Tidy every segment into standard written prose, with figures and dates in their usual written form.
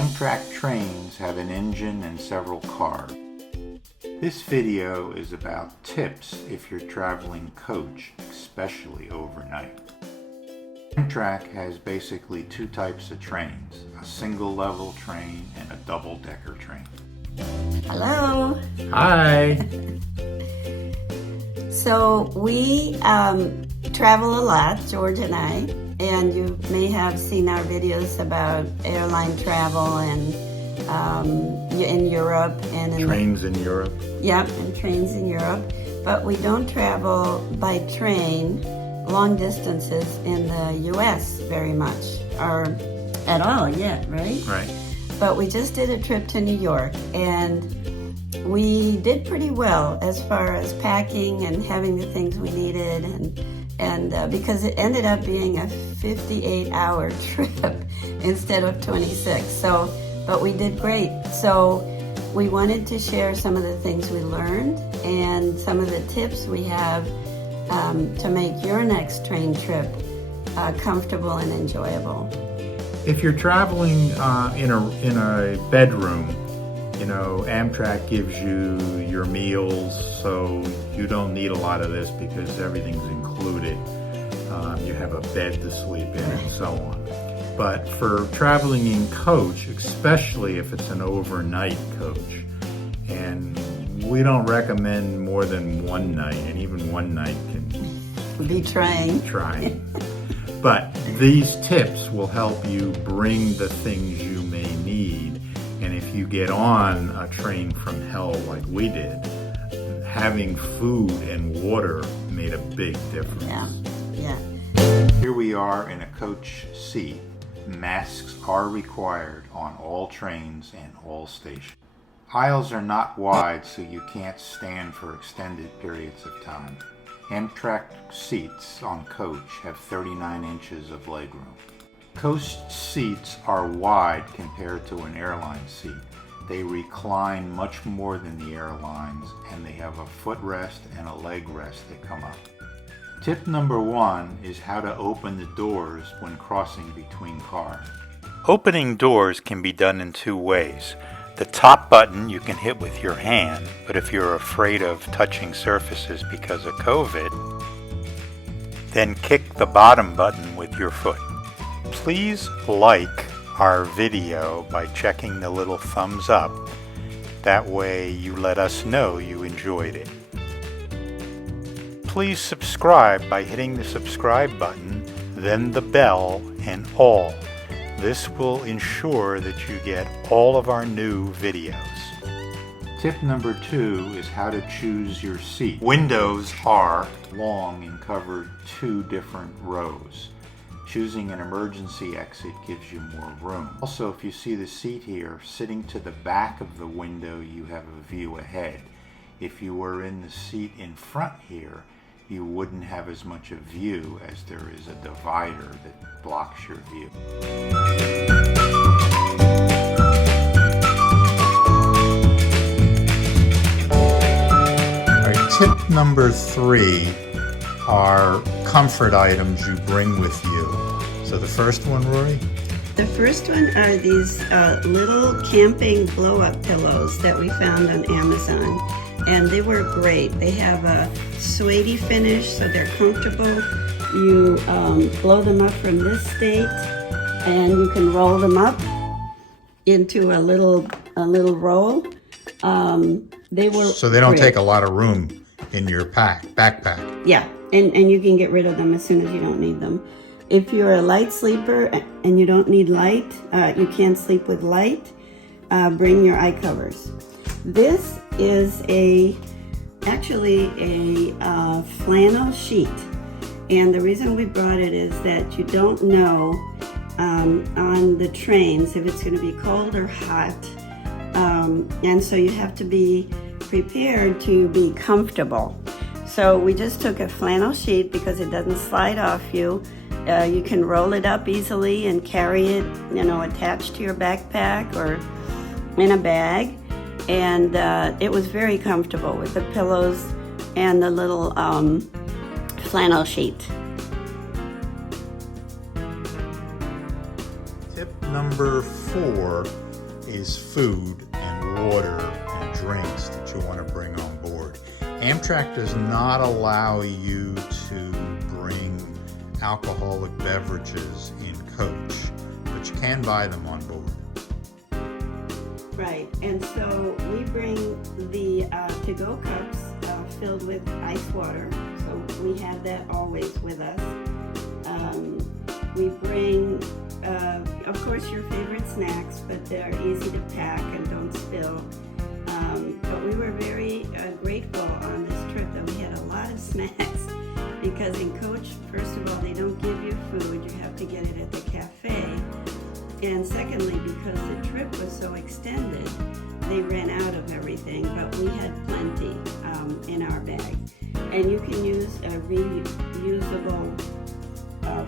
Amtrak trains have an engine and several cars. This video is about tips if you're traveling coach, especially overnight. Amtrak has basically two types of trains, a single level train and a double-decker train. Hello. Hi. So we travel a lot, George and I, and you may have seen our videos about airline travel and in Europe and in Trains in Europe. Yep, and trains in Europe. But we don't travel by train long distances in the U.S. very much, or at all yet, right? Right. But we just did a trip to New York, and we did pretty well as far as packing and having the things we needed, and because it ended up being a 58-hour trip instead of 26. So, but we did great. So we wanted to share some of the things we learned and some of the tips we have to make your next train trip comfortable and enjoyable. If you're traveling in a bedroom, you know, Amtrak gives you your meals, so you don't need a lot of this because everything's included. You have a bed to sleep in and so on. But for traveling in coach, especially if it's an overnight coach, and we don't recommend more than one night, and even one night can be trying. But these tips will help you bring the things you may need. And if you get on a train from hell like we did, having food and water made a big difference. Yeah. Here we are in a coach seat. Masks are required on all trains and all stations. Aisles are not wide, so you can't stand for extended periods of time. Amtrak seats on coach have 39 inches of legroom. Coach seats are wide compared to an airline seat. They recline much more than the airlines, and they have a footrest and a leg rest that come up. Tip number 1 is how to open the doors when crossing between cars. Opening doors can be done in two ways. The top button you can hit with your hand, but if you're afraid of touching surfaces because of COVID, then kick the bottom button with your foot. Please like our video by checking the little thumbs up. That way you let us know you enjoyed it. Please subscribe by hitting the subscribe button, then the bell, and all. This will ensure that you get all of our new videos. Tip number 2 is how to choose your seat. Windows are long and cover 2 different rows. Choosing an emergency exit gives you more room. Also, if you see the seat here, sitting to the back of the window, you have a view ahead. If you were in the seat in front here, you wouldn't have as much a view as there is a divider that blocks your view. All right, tip number 3 are comfort items you bring with you. So the first one, Rory? The first one are these little camping blow-up pillows that we found on Amazon, and they were great. They have a suede finish, so they're comfortable. You blow them up from this state, and you can roll them up into a little roll. They were so they don't great. take a lot of room in your backpack. Yeah, and you can get rid of them as soon as you don't need them. If you're a light sleeper and you don't need light, you can't sleep with light, bring your eye covers. This is actually a flannel sheet. And the reason we brought it is that you don't know on the trains if it's going to be cold or hot. And so you have to be prepared to be comfortable. So we just took a flannel sheet because it doesn't slide off you. You can roll it up easily and carry it, attached to your backpack or in a bag. And it was very comfortable with the pillows and the little flannel sheet. Tip number 4 is food and water and drinks that you want to bring on board. Amtrak does not allow you to bring alcoholic beverages in coach, but you can buy them on board. Right, and so we bring the to-go cups filled with ice water, so we have that always with us. We bring, of course, your favorite snacks, but they're easy to pack and don't spill. But we were very grateful on this trip that we had a lot of snacks, because in coach, first of all, they don't give you food, you have to get it at the cafe. And secondly, because the trip was so extended, they ran out of everything, but we had plenty in our bag. And you can use a reusable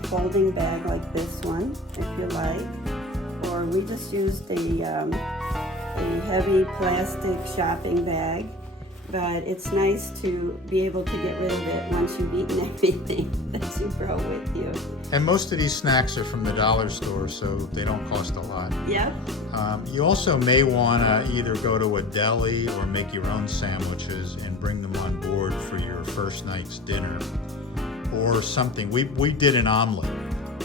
folding bag like this one, if you like. Or we just used a heavy plastic shopping bag. But it's nice to be able to get rid of it once you've eaten everything that you brought with you. And most of these snacks are from the dollar store, so they don't cost a lot. Yep. You also may want to either go to a deli or make your own sandwiches and bring them on board for your first night's dinner or something. We did an omelet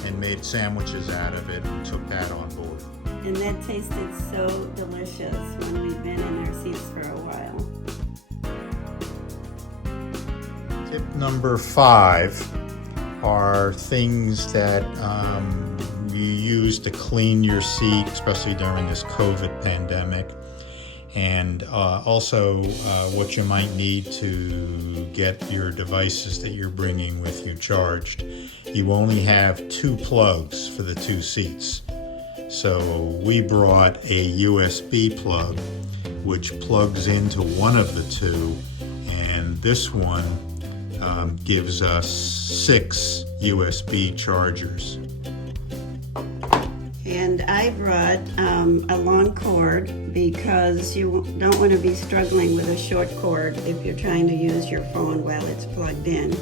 and made sandwiches out of it and took that on board. And that tasted so delicious when we'd been in our seats for a while. Tip number 5 are things that you use to clean your seat, especially during this COVID pandemic, and also what you might need to get your devices that you're bringing with you charged. You only have 2 plugs for the 2 seats. So we brought a USB plug which plugs into one of the 2, and this one gives us 6 USB chargers. And I brought a long cord because you don't want to be struggling with a short cord if you're trying to use your phone while it's plugged in.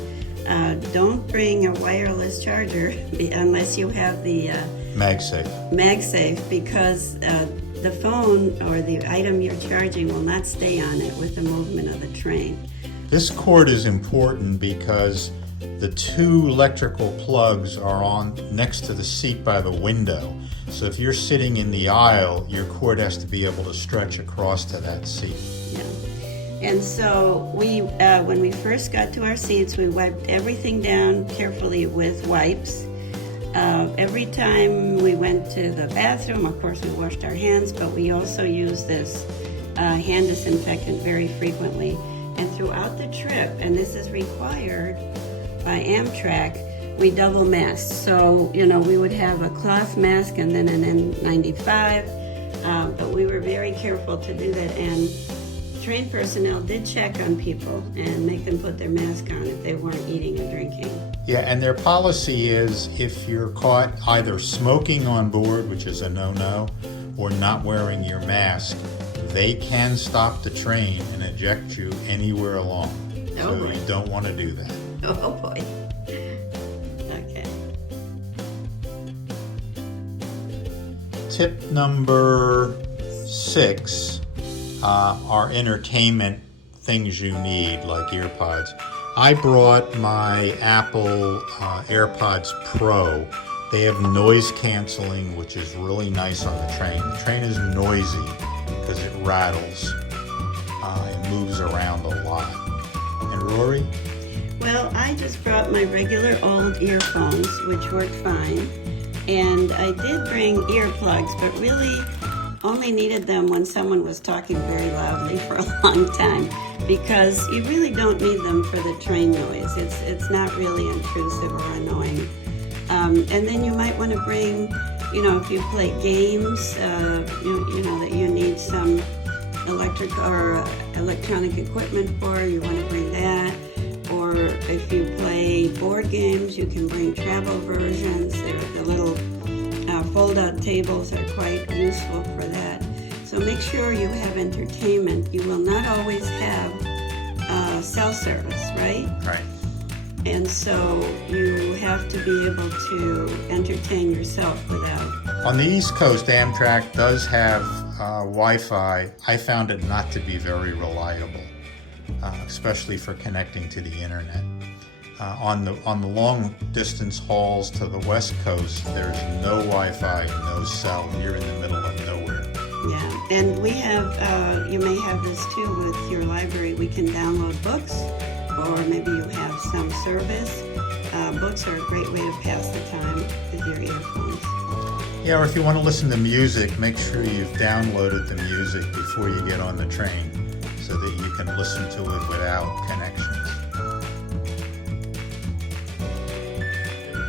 Don't bring a wireless charger unless you have the MagSafe, because the phone or the item you're charging will not stay on it with the movement of the train. This cord is important because the 2 electrical plugs are on next to the seat by the window. So if you're sitting in the aisle, your cord has to be able to stretch across to that seat. Yeah. And so we, when we first got to our seats, we wiped everything down carefully with wipes. Every time we went to the bathroom, of course, we washed our hands, but we also used this hand disinfectant very frequently. And throughout the trip, and this is required by Amtrak, we double masked. So, we would have a cloth mask and then an N95, but we were very careful to do that. And train personnel did check on people and make them put their mask on if they weren't eating and drinking. Yeah, and their policy is if you're caught either smoking on board, which is a no-no, or not wearing your mask, they can stop the train and eject you anywhere along. So you don't want to do that. Oh boy. Okay. Tip number 6 are entertainment things you need, like earpods. I brought my Apple AirPods Pro. They have noise canceling, which is really nice on the train. The train is noisy because it rattles and moves around a lot. And Rory? Well, I just brought my regular old earphones, which worked fine. And I did bring earplugs, but really only needed them when someone was talking very loudly for a long time, because you really don't need them for the train noise. It's not really intrusive or annoying. And then you might want to bring, if you play games, that you need some electric or electronic equipment for, you want to bring that. Or if you play board games, you can bring travel versions. The little fold-out tables are quite useful for that. So make sure you have entertainment. You will not always have cell service, right? Right. And so you have to be able to entertain yourself without. On the East Coast, Amtrak does have Wi-Fi, I found it not to be very reliable, especially for connecting to the internet. On the long distance hauls to the West Coast, there's no Wi-Fi, no cell. You're in the middle of nowhere. Yeah, and we have, you may have this too with your library. We can download books, or maybe you have some service. Books are a great way to pass the time with your earphones. Yeah, or if you want to listen to music, make sure you've downloaded the music before you get on the train so that you can listen to it without connections.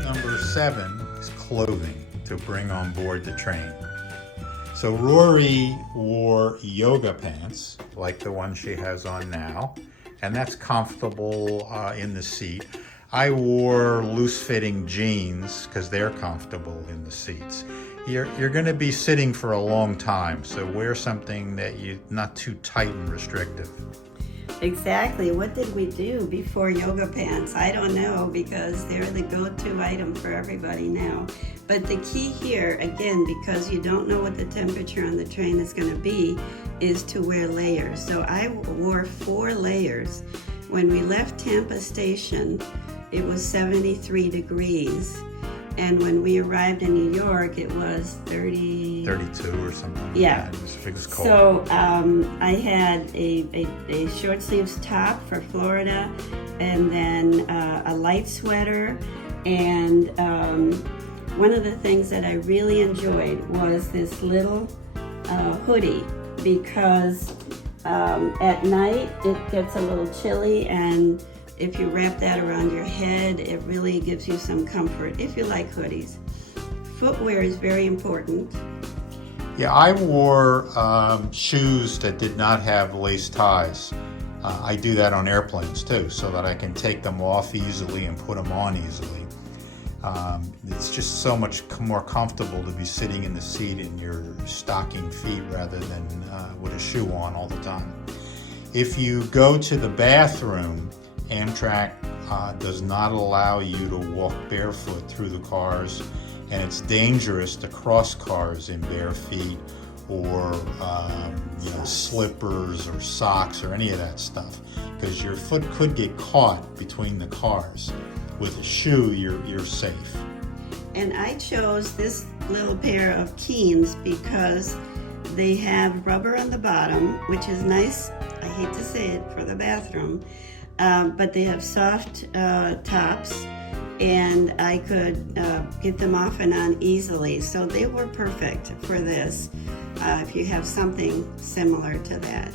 Number 7 is clothing to bring on board the train. So Rory wore yoga pants, like the one she has on now, and that's comfortable in the seat. I wore loose-fitting jeans because they're comfortable in the seats. You're going to be sitting for a long time, so wear something that you not too tight and restrictive. Exactly. What did we do before yoga pants? I don't know, because they're the go-to item for everybody now. But the key here, again, because you don't know what the temperature on the train is going to be, is to wear layers. So I wore 4 layers. When we left Tampa Station, it was 73 degrees. And when we arrived in New York, it was 32 or something. Yeah. It was cold. So I had a short sleeves top for Florida, and then a light sweater. And one of the things that I really enjoyed was this little hoodie, because at night it gets a little chilly, and if you wrap that around your head, it really gives you some comfort if you like hoodies. Footwear is very important. Yeah, I wore shoes that did not have lace ties. I do that on airplanes too, so that I can take them off easily and put them on easily. It's just so much more comfortable to be sitting in the seat in your stocking feet rather than with a shoe on all the time. If you go to the bathroom, Amtrak does not allow you to walk barefoot through the cars, and it's dangerous to cross cars in bare feet or slippers or socks or any of that stuff, because your foot could get caught between the cars. With a shoe, you're safe. And I chose this little pair of Keens because they have rubber on the bottom, which is nice, I hate to say it, for the bathroom. But they have soft tops, and I could get them off and on easily. So they were perfect for this, if you have something similar to that.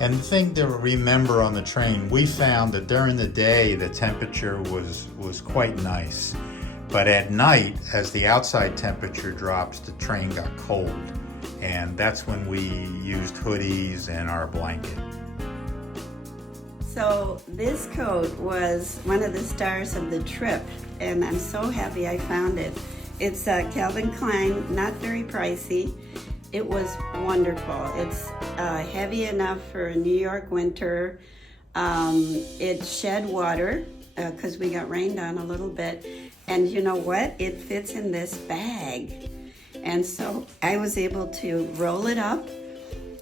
And the thing to remember on the train, we found that during the day the temperature was quite nice. But at night, as the outside temperature drops, the train got cold. And that's when we used hoodies and our blanket. So this coat was one of the stars of the trip, and I'm so happy I found it. It's Calvin Klein, not very pricey. It was wonderful. It's heavy enough for a New York winter. It shed water because we got rained on a little bit. And you know what? It fits in this bag. And so I was able to roll it up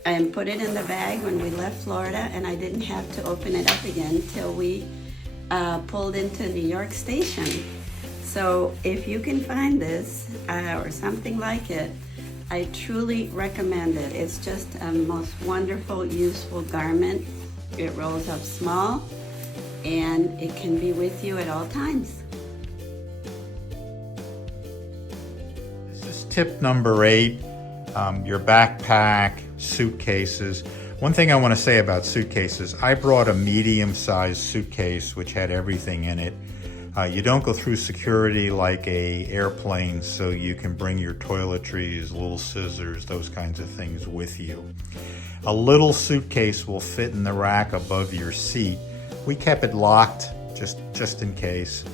and put it in the bag when we left Florida, and I didn't have to open it up again till we pulled into New York Station. So if you can find this or something like it, I truly recommend it. It's just a most wonderful, useful garment. It rolls up small, and it can be with you at all times. This is tip number 8, your backpack, suitcases. One thing I want to say about suitcases, I brought a medium-sized suitcase which had everything in it. You don't go through security like a airplane, so you can bring your toiletries, little scissors, those kinds of things with you. A little suitcase will fit in the rack above your seat. We kept it locked just in case.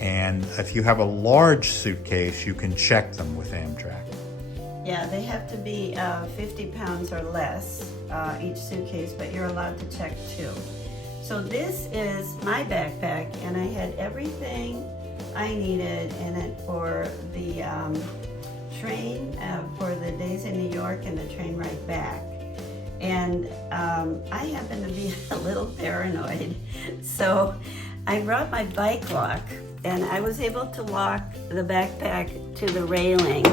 And if you have a large suitcase, you can check them with Amtrak. Yeah, they have to be 50 pounds or less, each suitcase, but you're allowed to check too. So this is my backpack, and I had everything I needed in it for the train, for the days in New York. and the train right back. And I happen to be a little paranoid, so I brought my bike lock, and I was able to lock the backpack to the railing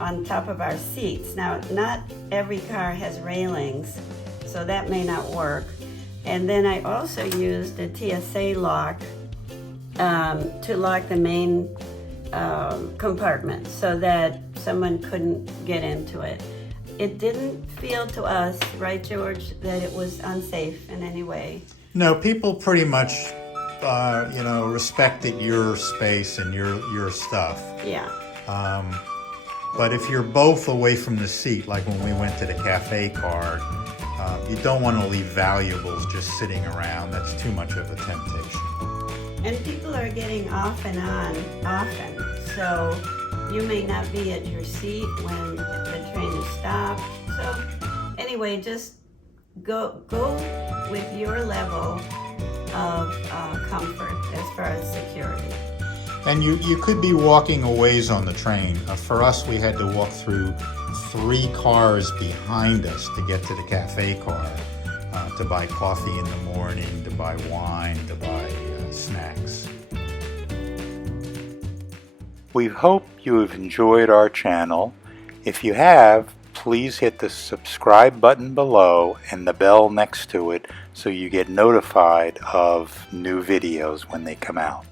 on top of our seats. Now, not every car has railings, so that may not work. And then I also used a TSA lock to lock the main compartment so that someone couldn't get into it. It didn't feel to us, right, George, that it was unsafe in any way. No, people pretty much, respected your space and your stuff. Yeah. But if you're both away from the seat, like when we went to the cafe car, you don't want to leave valuables just sitting around. That's too much of a temptation. And people are getting off and on often, so you may not be at your seat when the train is stopped. So anyway, just go with your level of comfort as far as security. And you could be walking a ways on the train. For us, we had to walk through 3 cars behind us to get to the cafe car, to buy coffee in the morning, to buy wine, to buy snacks. We hope you have enjoyed our channel. If you have, please hit the subscribe button below and the bell next to it so you get notified of new videos when they come out.